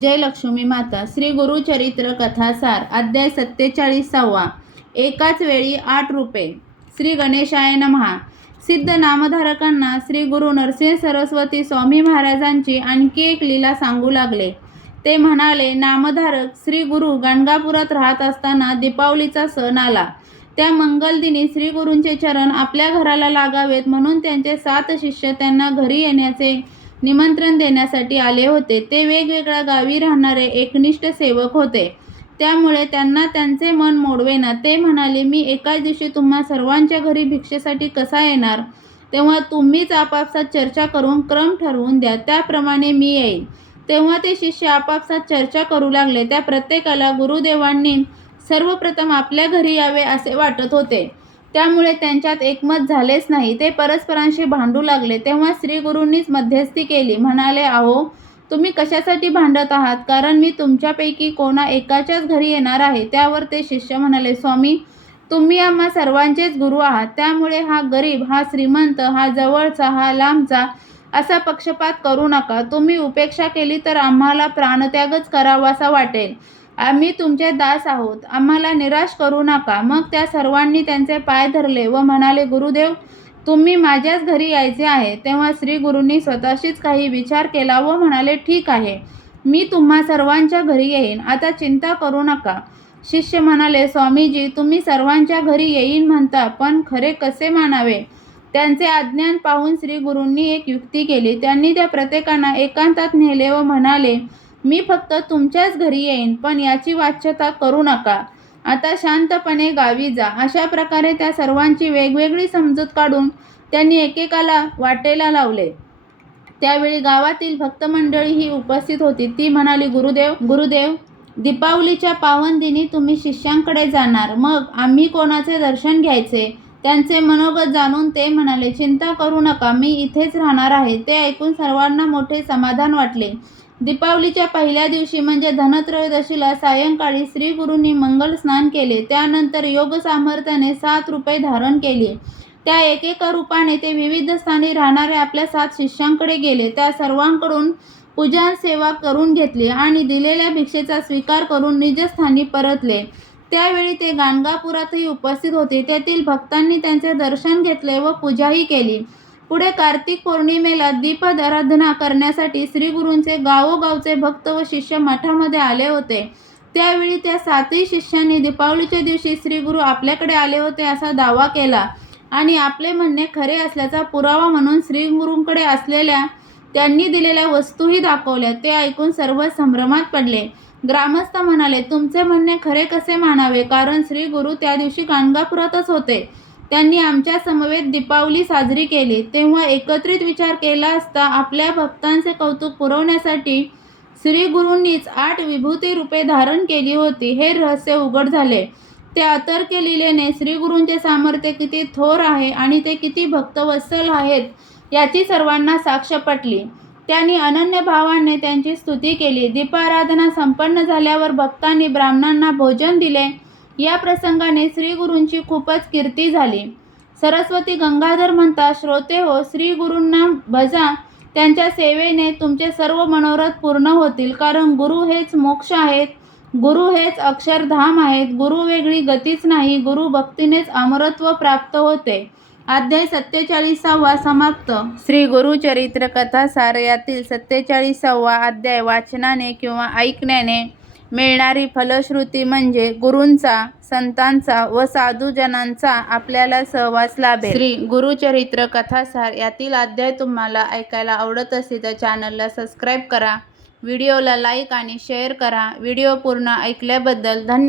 जय लक्ष्मी माता. श्री गुरुचरित्र कथासार अध्याय 47. एकाच वेळी 8 रुपये. श्री गणेशाय नमः. सिद्ध नामधारकांना श्री गुरु नरसिंह सरस्वती स्वामी महाराजांची आणखी एक लीला सांगू लागले. ते म्हणाले, नामधारक श्री गुरु गाणगापुरात राहत असताना दीपावलीचा सण आला. त्या मंगलदिनी श्री गुरूंचे चरण आपल्या घराला लागावेत म्हणून त्यांचे 7 शिष्य त्यांना घरी येण्याचे निमंत्रण देण्यासाठी आले होते. ते वेगवेगळ्या गावी राहणारे एकनिष्ठ सेवक होते, त्यामुळे त्यांना त्यांचे मन मोडवेना. ते म्हणाले, मी एकाच दिवशी तुम्हा सर्वांच्या घरी भिक्षेसाठी कसा येणार? तेव्हा तुम्हीच आपापसात चर्चा करून क्रम ठरवून द्या, त्याप्रमाणे मी येईन. तेव्हा ते शिष्य आपापसात चर्चा करू लागले. त्या प्रत्येकाला गुरुदेवांनी सर्वप्रथम आपल्या घरी यावे असे वाटत होते, त्यामुळे त्यांच्यात एकमत झालेच नाही. ते परस्परांशी भांडू लागले. तेव्हा श्री गुरूंनीच मध्यस्थी केली. म्हणाले, अहो, तुम्ही कशासाठी भांडत आहात? कारण मी तुमच्यापैकी कोणा एकाच्याच घरी येणार आहे. त्यावर ते शिष्य म्हणाले, स्वामी, तुम्ही आम्हा सर्वांचेच गुरु आहात, त्यामुळे हा गरीब, हा श्रीमंत, हा जवळचा, हा लांबचा असा पक्षपात करू नका. तुम्ही उपेक्षा केली तर आम्हाला प्राणत्यागच करावासा वाटेल. आम्ही तुमचे दास आहोत, आम्हाला निराश करू नका. मग त्या सर्वांनी त्यांचे पाय धरले व म्हणाले, गुरुदेव, तुम्ही माझ्याच घरी यायचे आहे. तेव्हा श्री गुरूंनी स्वतःशीच काही विचार केला व म्हणाले, ठीक आहे, मी तुम्हा सर्वांच्या घरी येईन, आता चिंता करू नका. शिष्य म्हणाले, स्वामीजी, तुम्ही सर्वांच्या घरी येईन म्हणता, पण खरे कसे मानावे? त्यांचे अज्ञान पाहून श्री गुरूंनी एक युक्ती केली. त्यांनी त्या प्रत्येकांना एकांतात नेले व म्हणाले, मी फक्त तुमच्याच घरी येईन, पण याची वाच्यता करू नका. आता शांतपणे गावी जा. अशा प्रकारे त्या सर्वांची वेगवेगळी समजूत काढून त्यांनी एकेकाला वाटेला लावले. त्यावेळी गावातील भक्त मंडळी ही उपस्थित होती. ती म्हणाली, गुरुदेव, दीपावलीच्या पावन दिनी तुम्ही शिष्यांकडे जाणार, मग आम्ही कोणाचे दर्शन घ्यायचे? त्यांचे मनोगत जाणून ते म्हणाले, चिंता करू नका, मी इथेच राहणार आहे. ते ऐकून सर्वांना मोठे समाधान वाटले. दीपावलीच्या पहिल्या दिवशी म्हणजे धनत्रयोदशीला सायंकाळी श्री गुरूंनी मंगल स्नान केले. त्यानंतर योग सामर्थ्याने 7 रुपये धारण केली. त्या एकेका रूपाने ते विविध स्थानी राहणाऱ्या आपल्या 7 शिष्यांकडे गेले. त्या सर्वांकडून पूजन सेवा करून घेतली आणि दिलेल्या भिक्षेचा स्वीकार करून निजस्थानी परतले. त्यावेळी ते गाणगापुरातही उपस्थित होते. तेथील भक्तांनी त्यांचे दर्शन घेतले व पूजाही केली. पुढे कार्तिक पौर्णिमेला दीपाराधना करण्यासाठी श्री गुरूंचे गावोगावचे भक्त व शिष्य मठामध्ये आले होते. त्यावेळी त्या 7ही शिष्यांनी दीपावलीच्या दिवशी श्री गुरु आपल्याकडे आले होते असा दावा केला आणि आपले म्हणणे खरे असल्याचा पुरावा म्हणून श्री गुरूंकडे असलेल्या त्यांनी दिलेल्या वस्तूही दाखवल्या. ते ऐकून सर्व संभ्रमात पडले. ग्रामस्थ म्हणाले, तुमचे म्हणणे खरे कसे मानावे? कारण श्री गुरु त्या दिवशी गाणगापुरातच होते. त्यांनी आमच्या समवेत दीपावली साजरी केली. तेव्हा एकत्रित विचार केला असता आपल्या भक्तांचे कौतुक पुरवण्यासाठी श्री गुरूंनीच 8 विभूती रूपे धारण केली होती. हे रहस्य उघड झाले. त्या अतर्क्य लीलेने श्री गुरूंचे सामर्थ्य किती थोर आहे आणि ते किती भक्तवत्सल आहेत याची सर्वांना साक्ष पटली. त्यांनी अनन्य भावाने त्यांची स्तुती केली. दीपाराधना संपन्न झाल्यावर भक्तांनी ब्राह्मणांना भोजन दिले. या प्रसंगाने श्री गुरूंची खूपच कीर्ती झाली. सरस्वती गंगाधर म्हणतात, श्रोते हो, श्री गुरूंना भजा, त्यांच्या सेवेने तुमचे सर्व मनोरथ पूर्ण होतील. कारण गुरु हेच मोक्ष आहेत, गुरु हेच अक्षरधाम आहेत. गुरु वेगळी गतीच नाही, गुरु भक्तीनेच अमरत्व प्राप्त होते. अध्याय 47 समाप्त. श्री गुरुचरित्र कथासार यातील 47वा अध्याय वाचनाने किंवा ऐकण्याने मिळणारी फलश्रुती म्हणजे गुरूंचा, संतांचा व साधुजनांचा आपल्याला सहवास लाभेल. श्री गुरुचरित्र कथासार यातील अध्याय तुम्हाला ऐकायला आवडत असेल तर चॅनलला सबस्क्राईब करा, व्हिडिओला लाईक आणि शेअर करा. व्हिडिओ पूर्ण ऐकल्याबद्दल धन्यवाद.